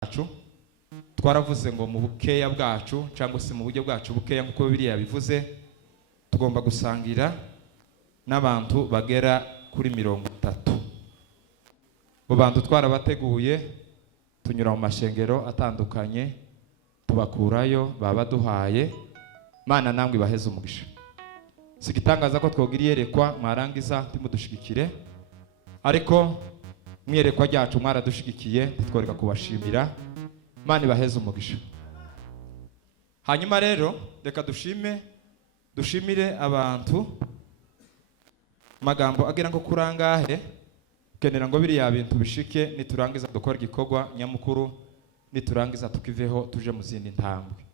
bwacu twaravuze ngo mu bukeya bwacu cyangwa se mu buryo bwacu bukeya nkuko Bibiliya bivuze tugomba gusangira n'abantu bagera kuri 30. Bo bantu twarabateguye tunyura mu mashengero atandukanye tubakurayo baba duhaye Mana namwe baheze umugisha. Sigitangaza ko twogira yerekwa mwarangiza timudushigikire ariko mwiyerekwa ryacu mwaradushigikiye titworeka kubashimira Mana baheze umugisha. Hanyuma rero reka dushimire abantu magambo agira ngo kurangahe kenera ngo biriya bintu bishike niturangiza dukora igikorwa nyamukuru niturangiza tukiveho tuje mu zindi ntambwe.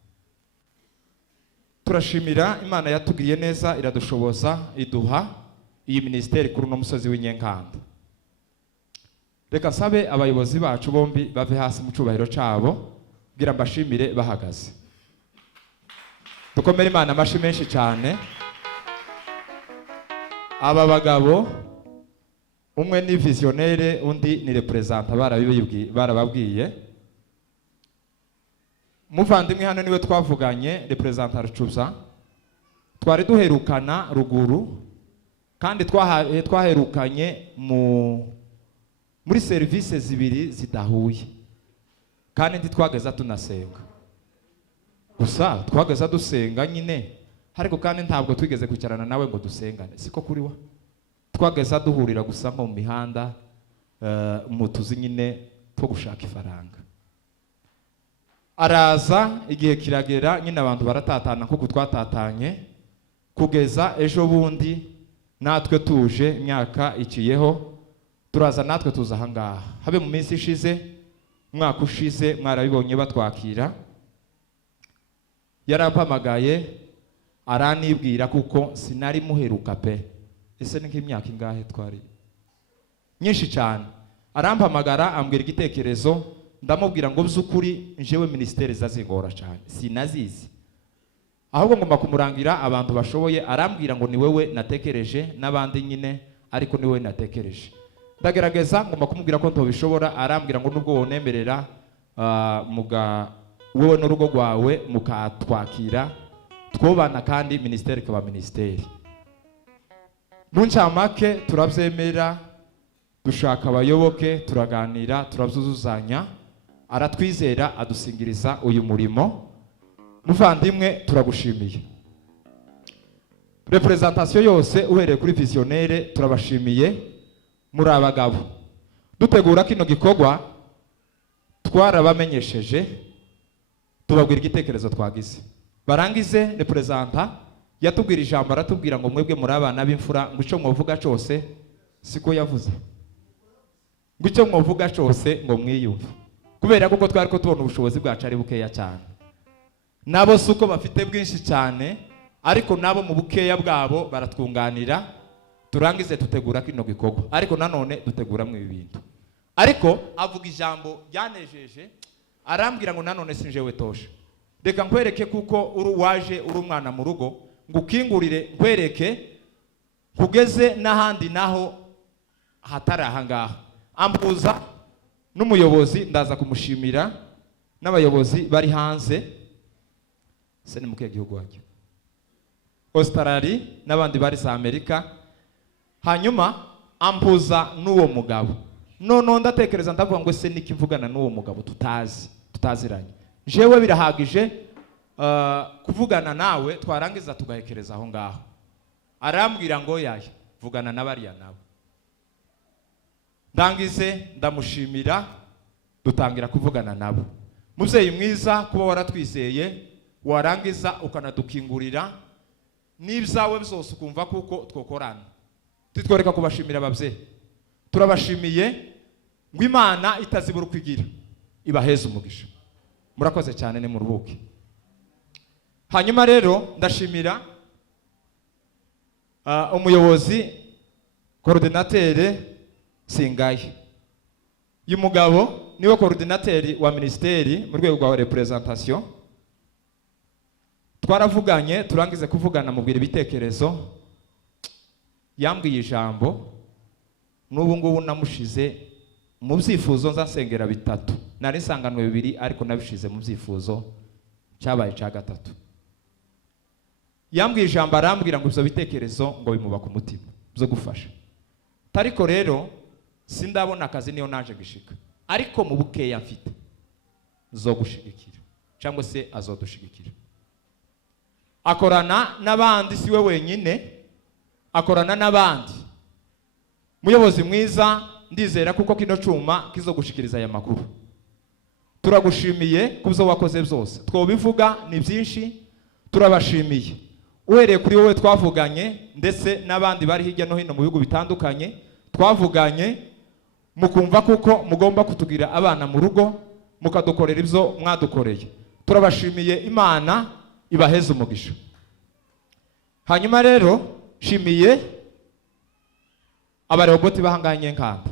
Turashimira Imana yatugiriye neza iradushoboza iduha iyi ministeri kuri no musozi w'Inyenkanda. Reka sabe abayobozi bacu bombi bave hasi mu cubahiro cabo gira mbashimire bahagaze. Dukomere Imana amashi menshi cyane. Aba bagabo umwe ni visionnaire undi ni representa barababwiye. Muvandimwe hano niwe twavuganye representa Rucuza twari duherukana ruguru kandi twaherukanye muri service zibiri zidahuye kandi ntitwageza tunasenga gusa twageza dusenga nyine ariko kandi ntabwo twigeze kwicarana nawe ngo dusengane siko kuri wa twageza duhurira gusa nko mu mihanda mu tuzi nyine two gushaka ifaranga. Araza igihe kiragera nyine abantu baratatana kuko twatatanye kugeza ejo bundi natwe tuje imyaka iciyeho turaza natwe tuza ahangaha habe mu minsi ishize mwaka ushize mwarabibonye batwakira yarampamagaye aranibwira kuko sinari muheruka pe ese ni nk'imyaka ingahe twari nyinshi cyane arampamagara ambwira igitekerezo ndamubwira ngo by'ukuri njewe ministeri zazingora cyane sinazizi ahubwo ngomba kumurangira abantu bashoboye arambwira ngo ni wewe natekereje n'abandi nyine ariko ni wewe natekereje ndagerageza ngomba kumubwira ko ntobishobora arambwira ngo nubwo wonemerera wewe n'urugo rwawe mukatwakira twobana kandi ministeri kaba ministeri muncamake turabyemera dushaka abayoboke turaganira turabyuzuzanya aratwizera adusingiriza uyu murimo. Muvandimwe turagushimiye representation yose uhereye kuri visionnaire turabashimiye muri abagabo dutegura kino gikorwa twarabamenyesheje tubabwira igitekerezo twagize barangize representa yatubwira ijambo aratubwira ngo mwebwe muri abana b'imfura ngo ico mwovuga cyose siko yavuze ngo ico mwovuga cyose ngo mwiyumve kubera kuko twari ko tubona ubushobozi bwacu ari bukeya cyane nabo suko bafite bwinshi cyane ariko nabo mu bukeya bwabo baratwunganira turangize tutegura kino gikorwa ariko nanone duteguramwe ibintu ariko avuga ijambo ryanejeje arambwira ngo nanone sinjewe tosha reka nkwereke kuko waje uri umwana mu rugo ngo ukingurire nkwereke kugeze n'ahandi naho hatari ahangaha ambuza n'umuyobozi ndaza kumushimira n'abayobozi bari hanze se ni mukiye gihugu wacyo Australia n'abandi bari za Amerika hanyuma ampuza n'uwo mugabo none ndatekereza ndavuga ngo se nikivugana n'uwo mugabo tutaziranye jewe birahagije kuvugana nawe twarangiza tugahekereza aho ngaho arambwira ngo yaye vugana n'abariya nabo ndangize ndamushimira dutangira kuvugana nabo. Muvyeyi mwiza kuba waratwizeye warangiza ukanadukingurira n'ibyawe byose ukumva kuko twokorana titworeka kubashimira abavyeyi turabashimiye ngo Imana itazibura kwigira ibaheze umugisha murakoze cyane ne muruhuke. Hanyuma rero ndashimira umuyobozi coordinateur Singaye uyu mugabo niwe coordinateur wa ministeri mu rwego rwa representation twaravuganye turangize kuvugana mubwira ibitekerezo yambwiye ijambo n'ubu ngubu namushize mu byifuzo nzasengera bitatu nari nsanganwe 2 ariko nabishize mu byifuzo cyabaye cya 3. Yambwiye ijambo arambwira ngo ibyo bitekerezo ngo bimuba ku mutima byo gufasha. Tariko rero sindabona akazi niyo naje gishika, ariko mu bukeya mfite zo gushigikira cyangwa se azodushigikira. Akorana n'abandi, siwe wenyine, akorana n'abandi. Muyobozi mwiza, ndizera kuko kino cuma kizogushikiriza aya makuru. Turagushimiye kubyo wakoze byose, twobivuga ni byinshi. Turabashimiye uhereye kuri wowe twavuganye, ndetse n'abandi bari hirya no hino mu bihugu bitandukanye twavuganye, mukumva kuko mugomba kutugira abana mu rugo, mukadukorera ibyo mwadukoreye. Turabashimiye, Imana ibaheze umugisha. Hanyuma rero shimiye abaroboti bahanganye nkanda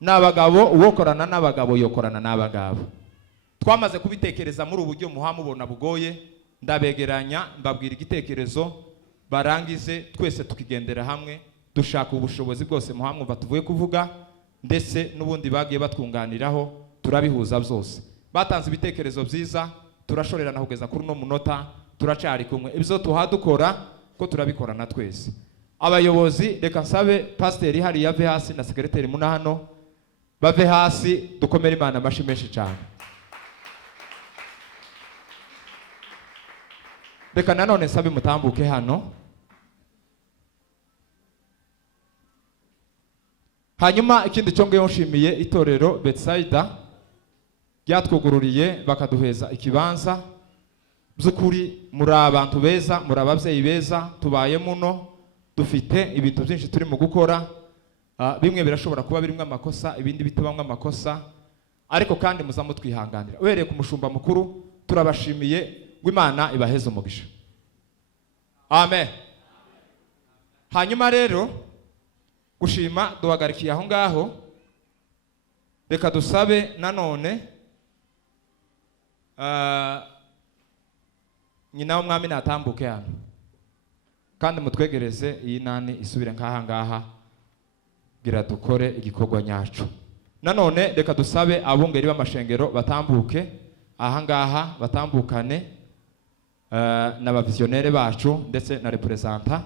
n'abagabo, uwokorana n'abagabo yokorana n'abagabo. Twamaze kubitekereza muri uburyo muhamubona bugoye, ndabegeranya mbabwira igitekerezo, barangize twese tukigendera hamwe, dushaka ubushobozi bwose muhamwumva tuvuye kuvuga, ndetse n'ubundi bagiye batwunganiraho turabihuza byose. Batanze ibitekerezo byiza, turashorerana kugeza kuri no munota, turacari kumwe. Ibyo tuhadukora ko turabikorana twese. Abayobozi reka nsabe pasiteri hari yave hasi na sekreteri muna hano bave hasi, dukomere Imana amashi menshi cyane. Reka nanone nsabe mutambuke hano. Hanyuma ikindi cyo ngeyo nshimiye itorero Bethsaida ryatwugururiye bakaduheza ikibanza. Byukuri muri abantu beza, muri ababyeyi beza, tubaye muno, dufite ibintu byinshi turi mu gukora. Bimwe birashobora kuba birimo amakosa, ibindi bitabamwe amakosa, ariko kandi muzamu twihanganira. Uhereye ku mushumba mukuru, turabashimiye w'Imana ibaheze umugisha. Amen. Hanyuma rero gushima duhagarikiye aho ngaho. Reka dusabe nanone nyina w'umwami natambuke hano, kandi mutwegereze iyi nani isubire nk'aha ngaha, gira dukore igikorwa nyacu. Nanone reka dusabe abungeri b'amashengero batambuke aha ngaha, batambukane n'abavisionere bacu ndetse na representa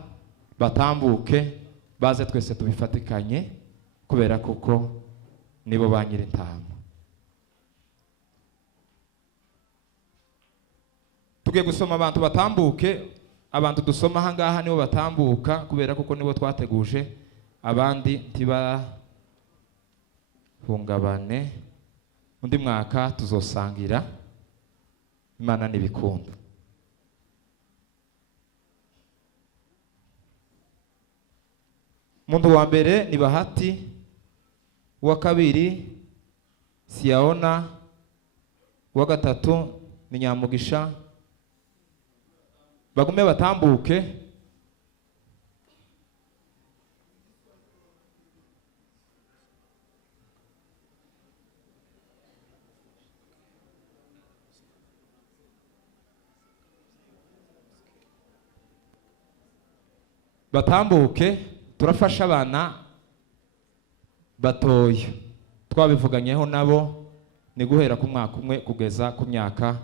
batambuke, baze twese tubifatikanye, kubera kuko nibo ba nyir'intama. Tugiye gusoma abantu batambuke, abantu dusoma aha ngaha nibo batambuka, kubera kuko nibo twateguje, abandi ntibahungabane. Undi mwaka tuzosangira, Imana nibikunda. Muntu wa mbere ni Bahati, uwa kabiri Siyaona, uwa gatatu ni Nyamugisha. Bagume batambuke. Batambuke, turafasha abana batoya. Twabivuganyeho nabo, ni guhera ku mwaka umwe kugeza ku myaka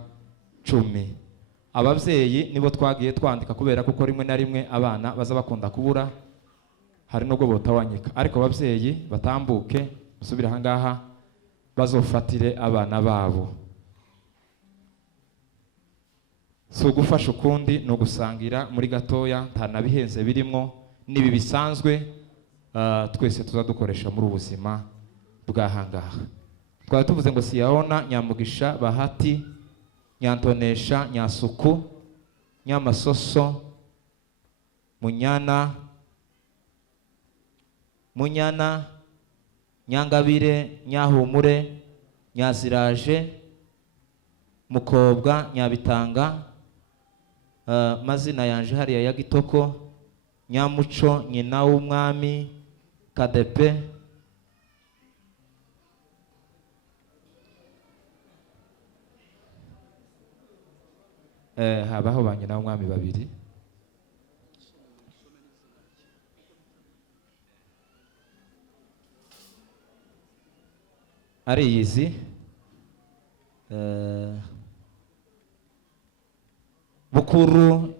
10. Ababyeyi nibo twagiye twandika, kubera kuko rimwe na rimwe abana baza bakunda kubura, hari nubwo botawanyika. Ariko ababyeyi batambuke, musubire aha ngaha, bazofatire abana babo. So gufasha ukundi no gusangira muri gatoya, nta nabihenze birimo, nibi bisanzwe twese tuzadukoresha muri ubuzima bw'ahangaha. Twaba tuvuze ngo Siyaona, Nyamugisha, Bahati, Nyantonesha, Nyasuku, Nyamasoso, Munyana, Nyangabire, Nyahumure, Nyaziraje, Mukobwa, Nyabitanga, mazina yanje hariya ya Gitoko, Nyamuco, nyina w'umwami, Kadepe, habaho ba nyina w'umwami babiri. Ariyizi Bukuru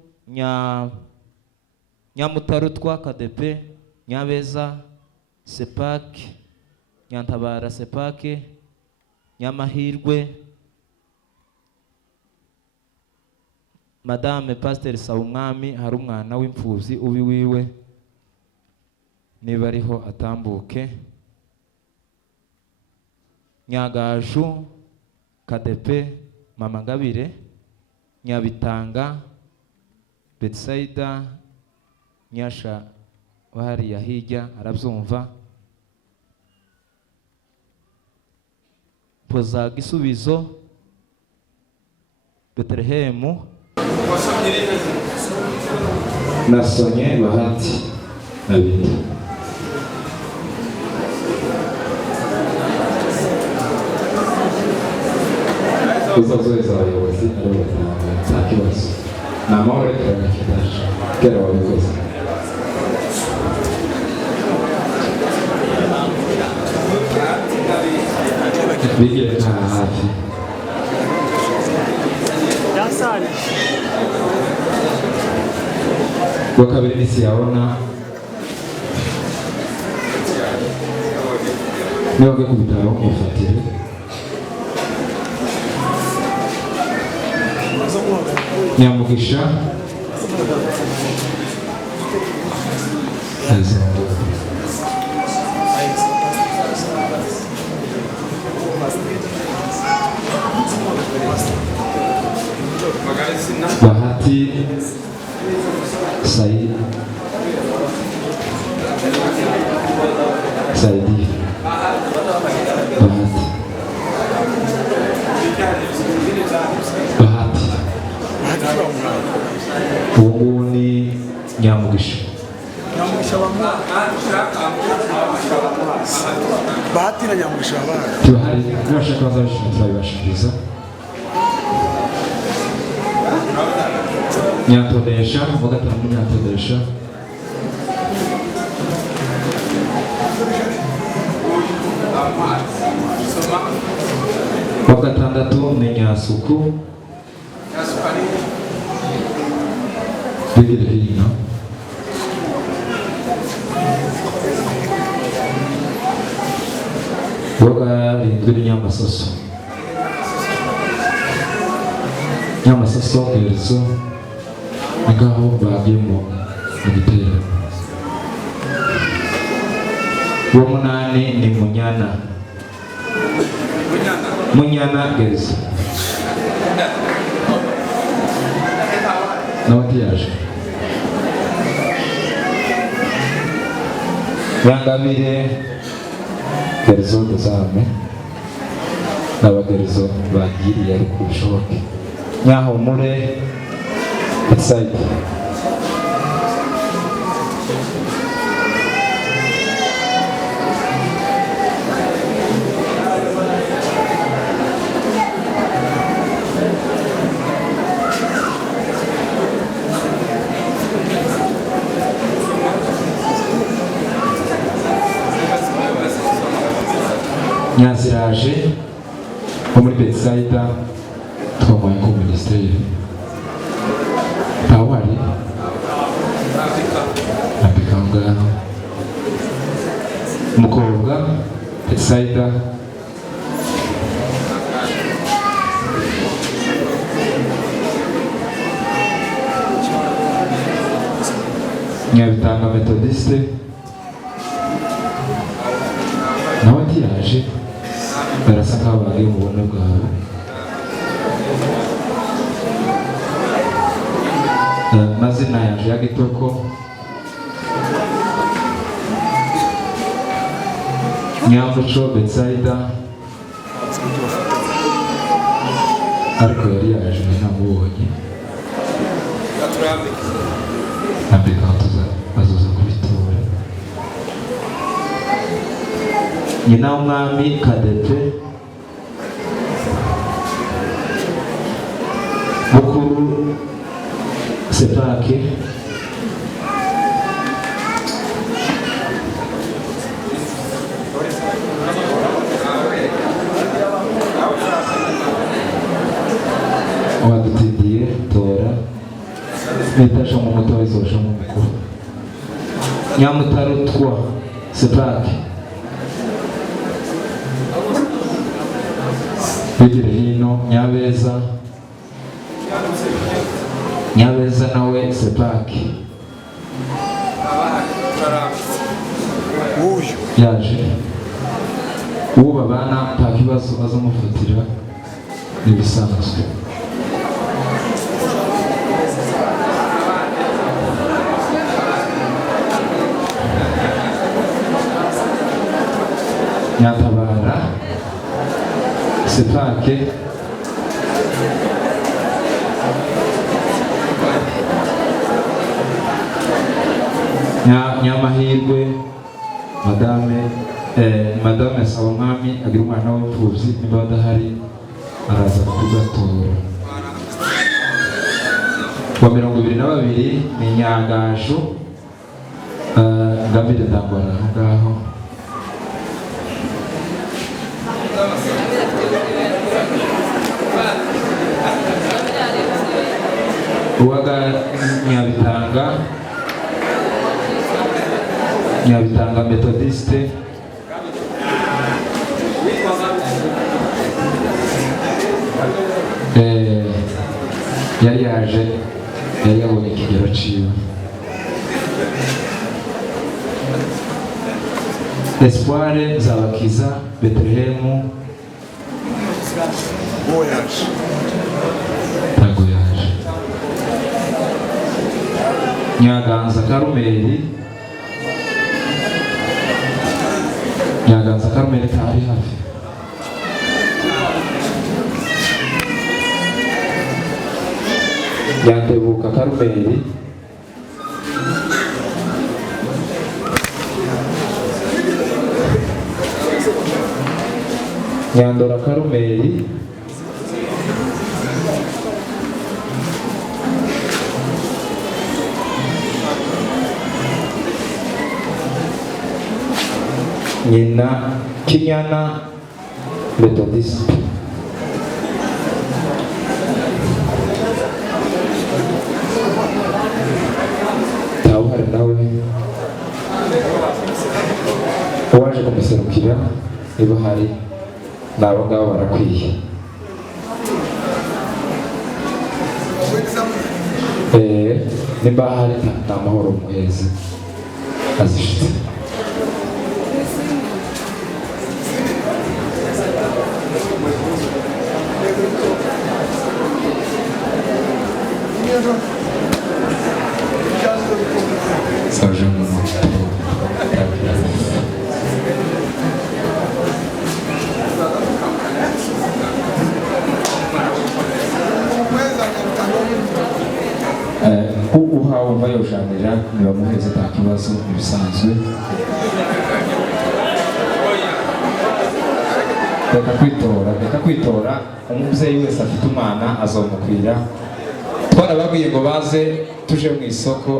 Nyamutarutwa KDP, Nyabeza Sepak, Nyantabara Sepake, Nyamahirwe Madame Pasteur Sawumwami, hari umwana w'imfubyi ubi wiwe, niba ariho atambuke. Nyagaju KDP, Mama Ngabire, Nyabitanga Betsaida, Nyasha bahariya hirya arabyumva. Poza Gisubizo Betelehemu, Nasonye Bahati abiri. Uzazoeza abayobozi ari batanga nta kibazo. Ni amahoro y'akadaje kera wabikoze. Bigire nta hafi Dasari wa kabiri nisi yabona niba bwe kubitaro mufatire Nyamugisha Bahati Saidi Bahati ubu ni Nyamugisha Bahati na Nyamugisha tuhari nashaka bazabishimira bibashiriza Nyatodesha wa gatanu Nyatodesha wa gatandatu ni Nyasuku bigire hino wa karindwi ni Nyamasoso Gerezo ngaho bagiye mu gitero. Uwo munani ni Munyana Gerezo n'abatiyaje Yangabire Gerezo duzame n'abagerezo bagiriye ari kubishoboke. Nyahumure Betsaida Nyaziraje wo muri Betsaida twamuhaye ku minisiteri awari Abikanga umukobwa Betsaida Nyabitanga Methodiste nawe atiyaje barasa nkaho bagiye mu bumwe bwabo. Mazina yaje ya Gitoko Nyamuco Betsaida ariko yari yaje ntamubonye ambika bazoza kubitura. Nyina w'umwami KDP Bukuru Sepake wadutindiye tora nitasha mu muto wizosha mu mukuru Nyamutarutwa Sepake bigire hino Nyabeza nawe Sepake yaje uwo babana nta kibazo azamufatira nibisanzwe Nyatabara Sepake Nyamahirwe Madame Sawamami agira umwana w'imfubyi niba badahari araza kugatora wa 22 ni Nyangaju Ngabire Ndangwara ngaho uwaga Nyabitanga Methodiste yari yabonye ikigero ciwe Espoir Zabakiza Betlehemu tago yaje Nyaganza Karumeli kari hafi Yandebuka Karumeli Nyandora Karumeli Nyina Kinyana Methodist Tawari nawe uwaje kumuserukira niba hari nabo ngabo barakwiye nimba hari nta mahoro muheze azishitse uhawe umva yoshanira nibamuheze nta kibazo ibisanzwe reka kwitora umubyeyi wese afite umwana azomukwira twarababwiye ngo baze tuje mu isoko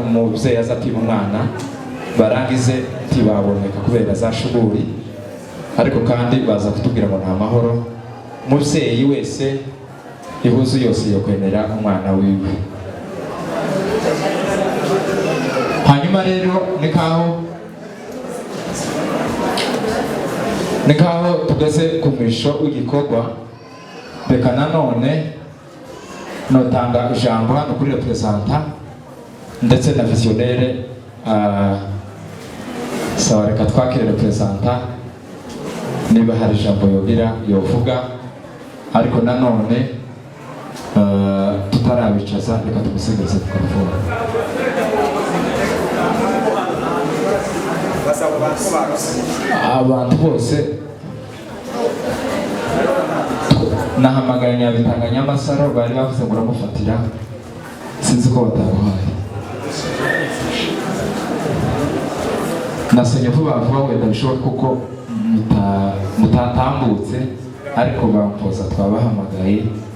umubyeyi aza apima umwana barangize ntibaboneka kubera za shuguri ariko kandi baza kutubwira ngo nta mahoro umubyeyi wese ihuzu yose yokwemera umwana wiwe hanyuma rero nikaho tugeze ku mwisho w'igikorwa reka nanone notanga ijambo hano kuri representa ndetse na visionnaire sawa reka twakire representa niba hari ijambo yovuga ariko nanone tutarabicaza reka tumusigirize tukaruvura abantu bose nahamagara Nyabitanga Nyamasaro bari bavuze ngo uramufatira sinzi ko bataguhaye nasenye vuba wenda bishoboka kuko mutatambutse ariko bampoza twabahamagaye